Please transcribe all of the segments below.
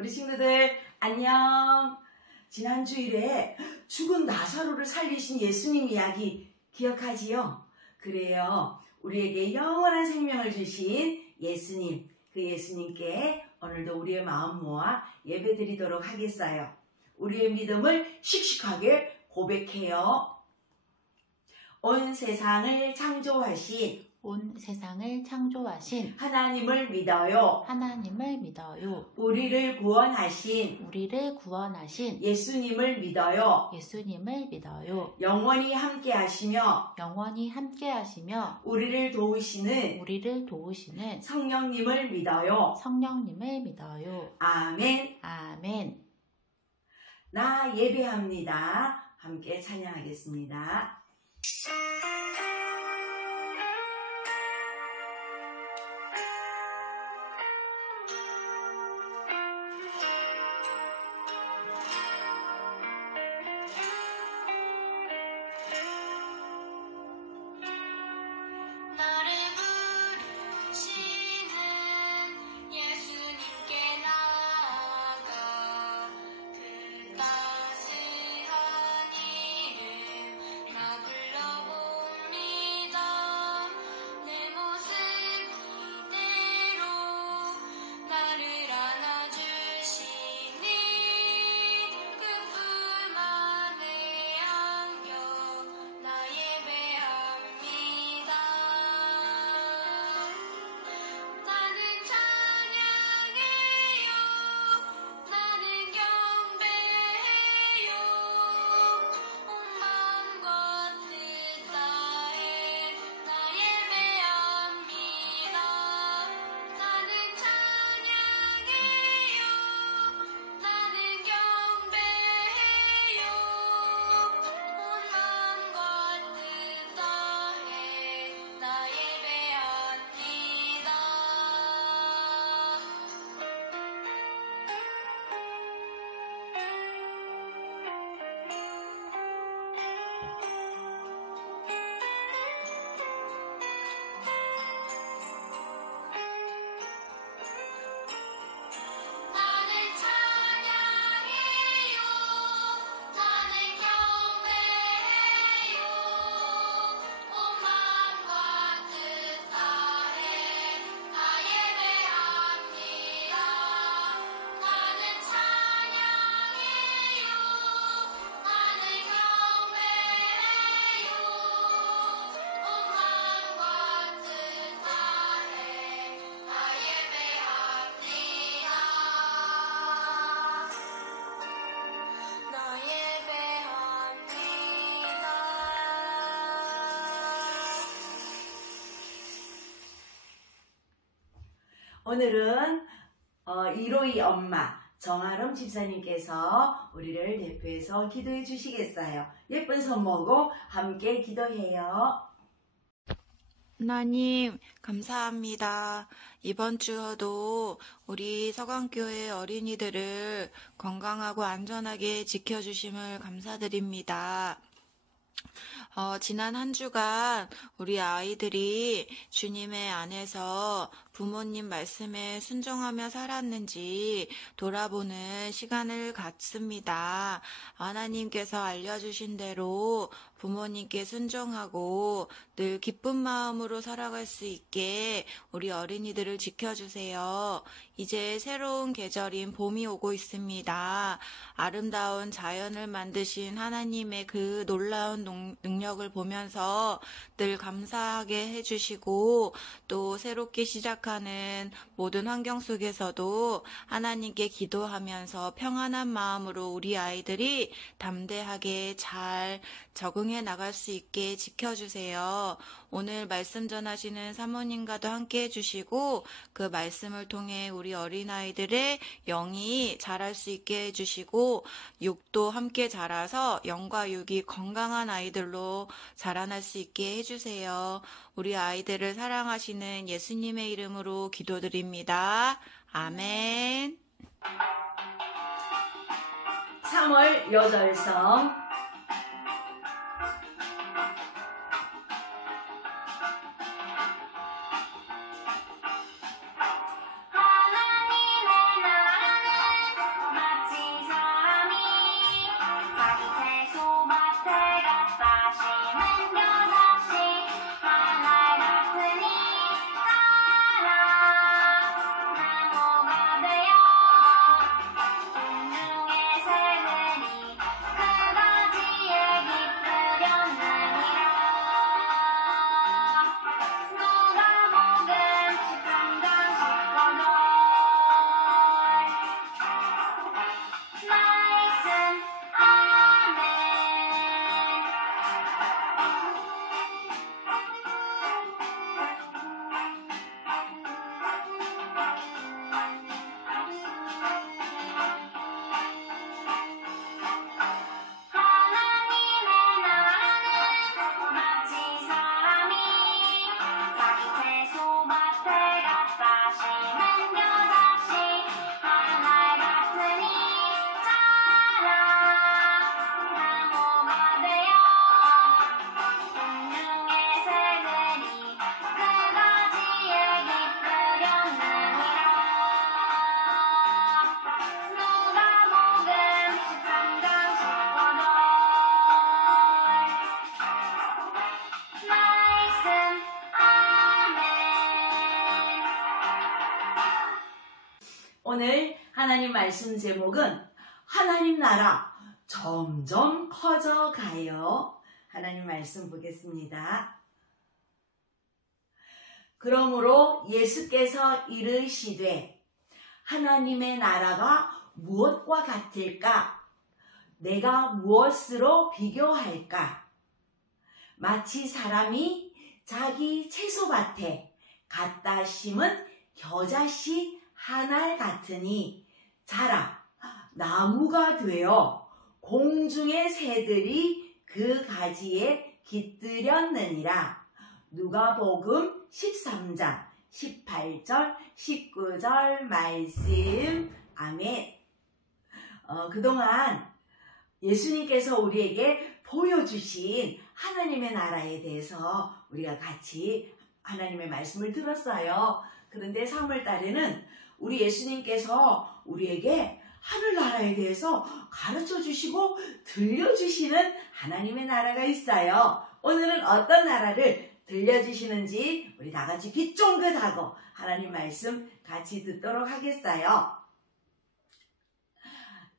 우리 친구들 안녕. 지난 주일에 죽은 나사로를 살리신 예수님 이야기 기억하지요? 그래요. 우리에게 영원한 생명을 주신 예수님, 그 예수님께 오늘도 우리의 마음 모아 예배 드리도록 하겠어요. 우리의 믿음을 씩씩하게 고백해요. 온 세상을 창조하신 하나님을 믿어요. 우리를 구원하신 예수님을 믿어요. 영원히 함께 하시며 우리를 도우시는 성령님을 믿어요. 아멘. 나 예배합니다. 함께 찬양하겠습니다. 오늘은 이로이 엄마 정아름 집사님께서 우리를 대표해서 기도해 주시겠어요. 예쁜 손 모으고 함께 기도해요. 하나님 감사합니다. 이번 주도 우리 서강교회 어린이들을 건강하고 안전하게 지켜주심을 감사드립니다. 지난 한 주간 우리 아이들이 주님의 안에서 부모님 말씀에 순종하며 살았는지 돌아보는 시간을 갖습니다. 하나님께서 알려주신 대로 부모님께 순종하고 늘 기쁜 마음으로 살아갈 수 있게 우리 어린이들을 지켜주세요. 이제 새로운 계절인 봄이 오고 있습니다. 아름다운 자연을 만드신 하나님의 그 놀라운 능력을 보면서 늘 감사하게 해주시고 또 새롭게 시작하는 모든 환경 속에서도 하나님께 기도하면서 평안한 마음으로 우리 아이들이 담대하게 잘 적응해 나갈 수 있게 지켜주세요. 오늘 말씀 전하시는 사모님과도 함께 해주시고 그 말씀을 통해 우리 어린아이들의 영이 자랄 수 있게 해주시고 육도 함께 자라서 영과 육이 건강한 아이들로 자라날 수 있게 해주세요. 우리 아이들을 사랑하시는 예수님의 이름으로 기도드립니다. 아멘. 3월 요절성 하나님의 나라는 오늘 하나님 말씀 제목은 하나님 나라 점점 커져가요. 하나님 말씀 보겠습니다. 그러므로 예수께서 이르시되 하나님의 나라가 무엇과 같을까? 내가 무엇으로 비교할까? 마치 사람이 자기 채소밭에 갖다 심은 겨자씨 한 알 같으니 자라 나무가 되어 공중의 새들이 그 가지에 깃들였느니라. 누가복음 13장 18절 19절 말씀. 아멘. 그동안 예수님께서 우리에게 보여주신 하나님의 나라에 대해서 우리가 같이 하나님의 말씀을 들었어요. 그런데 3월달에는 우리 예수님께서 우리에게 하늘나라에 대해서 가르쳐주시고 들려주시는 하나님의 나라가 있어요. 오늘은 어떤 나라를 들려주시는지 우리 다 같이 귀 쫑긋하고 하나님 말씀 같이 듣도록 하겠어요.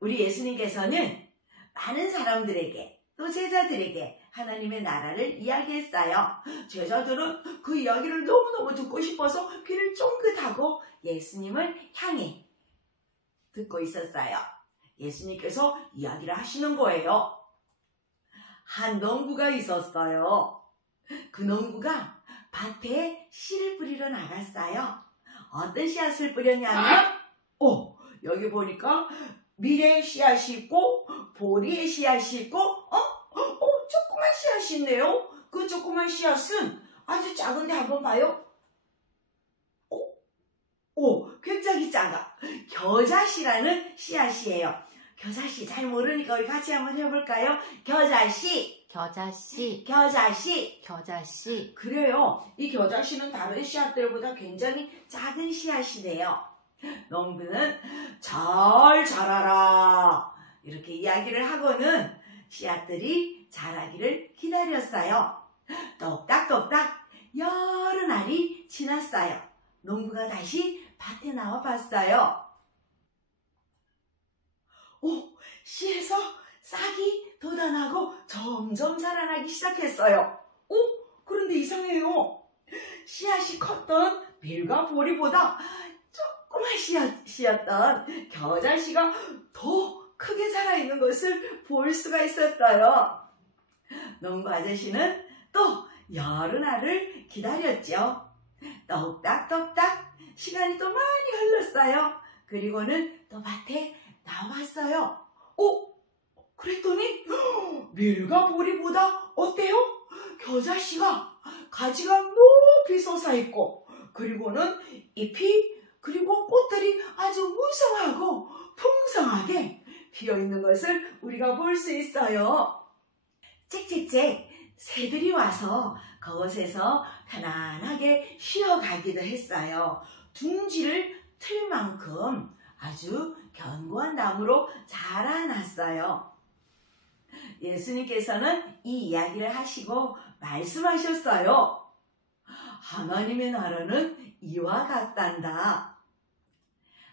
우리 예수님께서는 많은 사람들에게 또 제자들에게 하나님의 나라를 이야기했어요. 제자들은 그 이야기를 너무너무 듣고 싶어서 귀를 쫑긋하고 예수님을 향해 듣고 있었어요. 예수님께서 이야기를 하시는 거예요. 한 농부가 있었어요. 그 농부가 밭에 씨를 뿌리러 나갔어요. 어떤 씨앗을 뿌렸냐면 여기 보니까 미래의 씨앗이 있고 보리의 씨앗이 있고 조그만 씨앗이 있네요. 그 조그만 씨앗은 아주 작은데 한번 봐요. 굉장히 작아. 겨자씨라는 씨앗이에요. 겨자씨 잘 모르니까 우리 같이 한번 해볼까요? 겨자씨. 겨자씨, 겨자씨. 겨자씨. 그래요. 이 겨자씨는 다른 씨앗들보다 굉장히 작은 씨앗이래요. 농부는 잘 자라라 이렇게 이야기를 하고는 씨앗들이 자라기를 기다렸어요. 똑딱똑딱 여러 날이 지났어요. 농부가 다시 밭에 나와 봤어요. 씨에서 싹이 돋아나고 점점 자라나기 시작했어요. 그런데 이상해요. 씨앗이 컸던 밀과 보리보다 조그만 씨였던 겨자씨가 더 크게 자라있는 것을 볼 수가 있었어요. 농부 아저씨는 또 여러 날을 기다렸죠. 똑딱똑딱 시간이 또 많이 흘렀어요. 그리고는 또 밭에 나왔어요. 그랬더니 밀과 보리보다 어때요? 겨자씨가 가지가 높이 솟아있고 그리고는 잎이 그리고 꽃들이 아주 무성하고 풍성하게 피어있는 것을 우리가 볼 수 있어요. 짹짹짹 새들이 와서 그곳에서 편안하게 쉬어가기도 했어요. 둥지를 틀 만큼 아주 견고한 나무로 자라났어요. 예수님께서는 이 이야기를 하시고 말씀하셨어요. 하나님의 나라는 이와 같단다.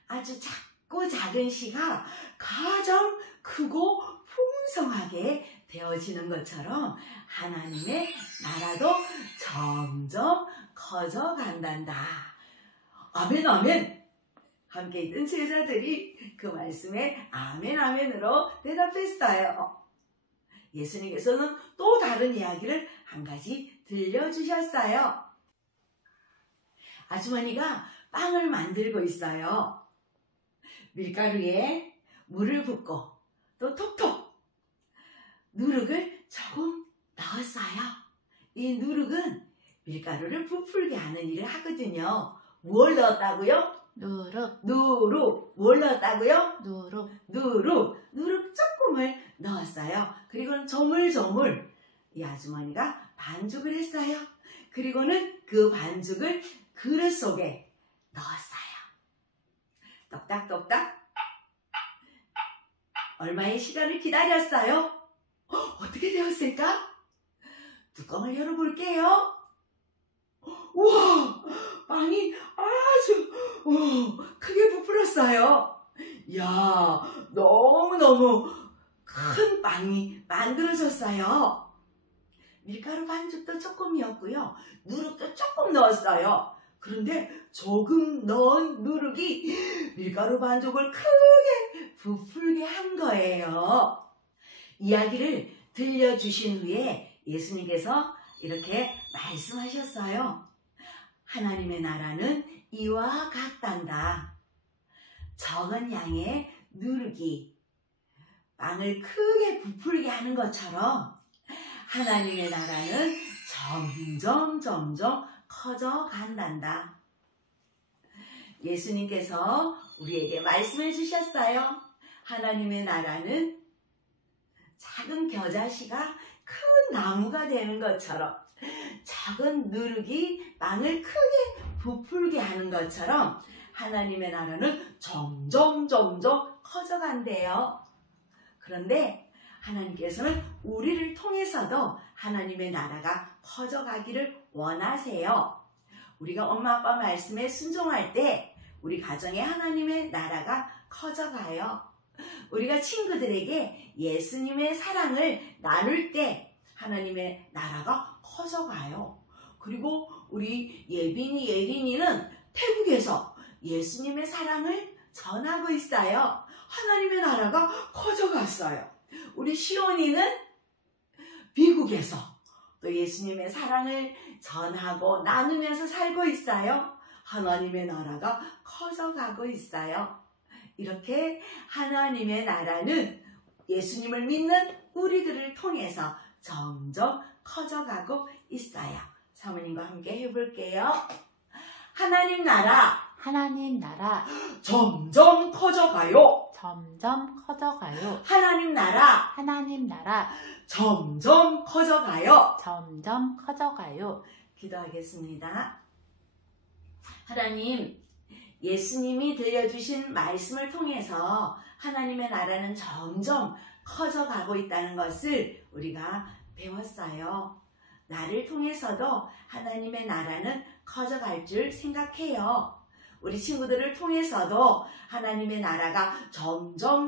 아주 작고 작은 씨가 가장 크고 풍성하게 되어지는 것처럼 하나님의 나라도 점점 커져간단다. 아멘 아멘. 함께 있던 제자들이 그 말씀에 아멘 아멘으로 대답했어요. 예수님께서는 또 다른 이야기를 한 가지 들려주셨어요. 아주머니가 빵을 만들고 있어요. 밀가루에 물을 붓고 또 톡톡 누룩을 조금 넣었어요. 이 누룩은 밀가루를 부풀게 하는 일을 하거든요. 뭘 넣었다고요? 누룩. 뭘 넣었다고요? 누룩 조금을 넣었어요. 그리고는 조물조물 이 아주머니가 반죽을 했어요. 그리고는 그 반죽을 그릇 속에 넣었어요. 똑딱똑딱 얼마의 시간을 기다렸어요. 어떻게 되었을까? 뚜껑을 열어볼게요. 우와! 빵이 아주 크게 부풀었어요. 만들었어요. 이야, 너무너무 큰 빵이 만들어졌어요. 밀가루 반죽도 조금이었고요. 누룩도 조금 넣었어요. 그런데 조금 넣은 누룩이 밀가루 반죽을 크게 부풀게 한 거예요. 이야기를 들려주신 후에 예수님께서 이렇게 말씀하셨어요. 하나님의 나라는 이와 같단다. 적은 양의 누룩이 빵을 크게 부풀게 하는 것처럼 하나님의 나라는 점점 커져 간단다. 예수님께서 우리에게 말씀해 주셨어요. 하나님의 나라는 작은 겨자씨가 큰 나무가 되는 것처럼, 작은 누룩이 빵을 크게 부풀게 하는 것처럼 하나님의 나라는 점점 커져간대요. 그런데 하나님께서는 우리를 통해서도 하나님의 나라가 커져가기를 원하세요. 우리가 엄마 아빠 말씀에 순종할 때 우리 가정에 하나님의 나라가 커져가요. 우리가 친구들에게 예수님의 사랑을 나눌 때 하나님의 나라가 커져가요. 그리고 우리 예빈이, 예린이는 태국에서 예수님의 사랑을 전하고 있어요. 하나님의 나라가 커져갔어요. 우리 시온이는 미국에서 또 예수님의 사랑을 전하고 나누면서 살고 있어요. 하나님의 나라가 커져가고 있어요. 이렇게 하나님의 나라는 예수님을 믿는 우리들을 통해서 점점 커져가고 있어요. 사모님과 함께 해볼게요. 하나님 나라 점점 커져가요. 하나님 나라 점점 커져가요. 기도하겠습니다. 하나님, 예수님이 들려주신 말씀을 통해서 하나님의 나라는 점점 커져가고 있다는 것을 우리가 배웠어요. 나를 통해서도 하나님의 나라는 커져갈 줄 생각해요. 우리 친구들을 통해서도 하나님의 나라가 점점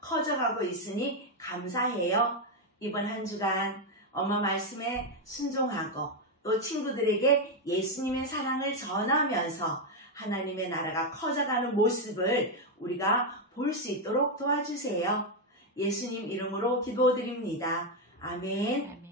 커져가고 있으니 감사해요. 이번 한 주간 엄마 말씀에 순종하고 또 친구들에게 예수님의 사랑을 전하면서 하나님의 나라가 커져가는 모습을 우리가 볼 수 있도록 도와주세요. 예수님 이름으로 기도드립니다. 아멘.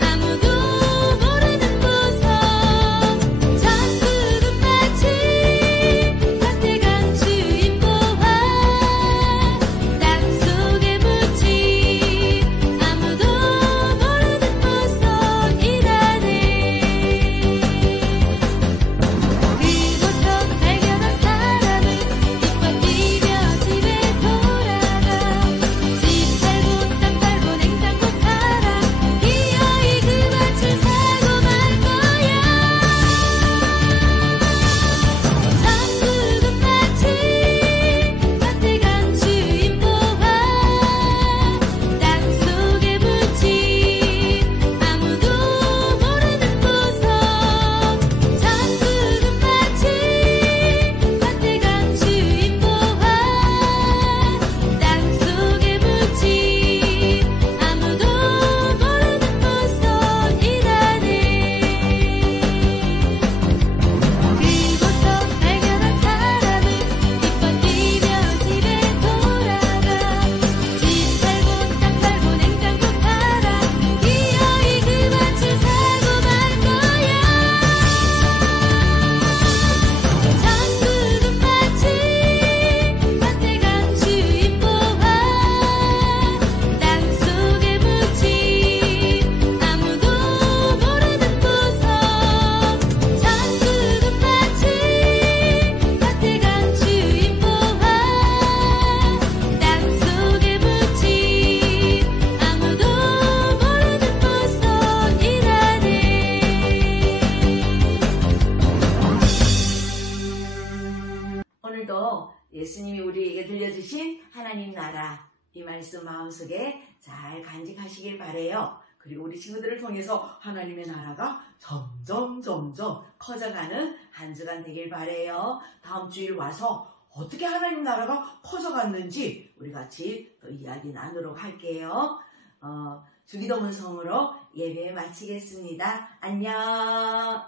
아무도 모르는 곳 하나님 나라 이 말씀 마음속에 잘 간직하시길 바래요. 그리고 우리 친구들을 통해서 하나님의 나라가 점점 커져가는 한 주간 되길 바래요. 다음 주일 와서 어떻게 하나님 나라가 커져갔는지 우리 같이 또 이야기 나누도록 할게요. 주기도문성으로 예배 마치겠습니다. 안녕.